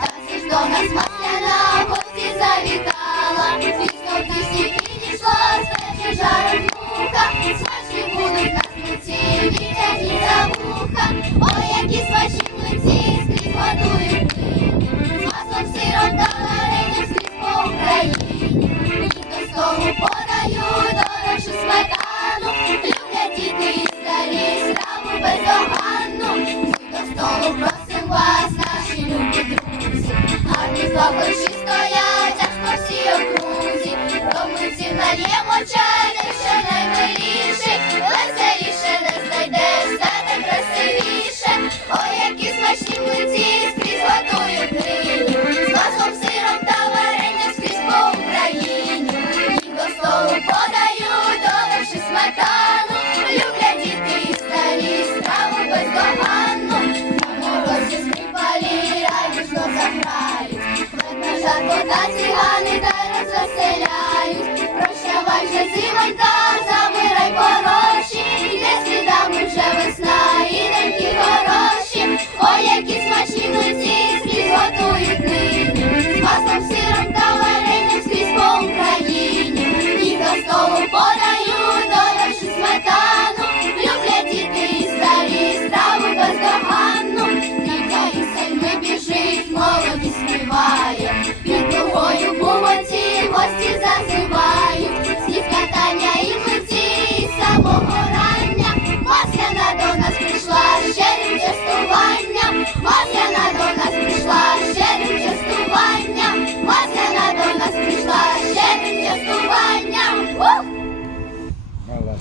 та все ж до нас масляна гості завітала. бездоганно, до столу просим вас, наші любі друзі, гарні папочі стоять, аж по всій окрузі, то Ромниці нальємо чай, де ще наймиліше, веселіше не знайдеш, стане красивіше, о, які смачні млиці.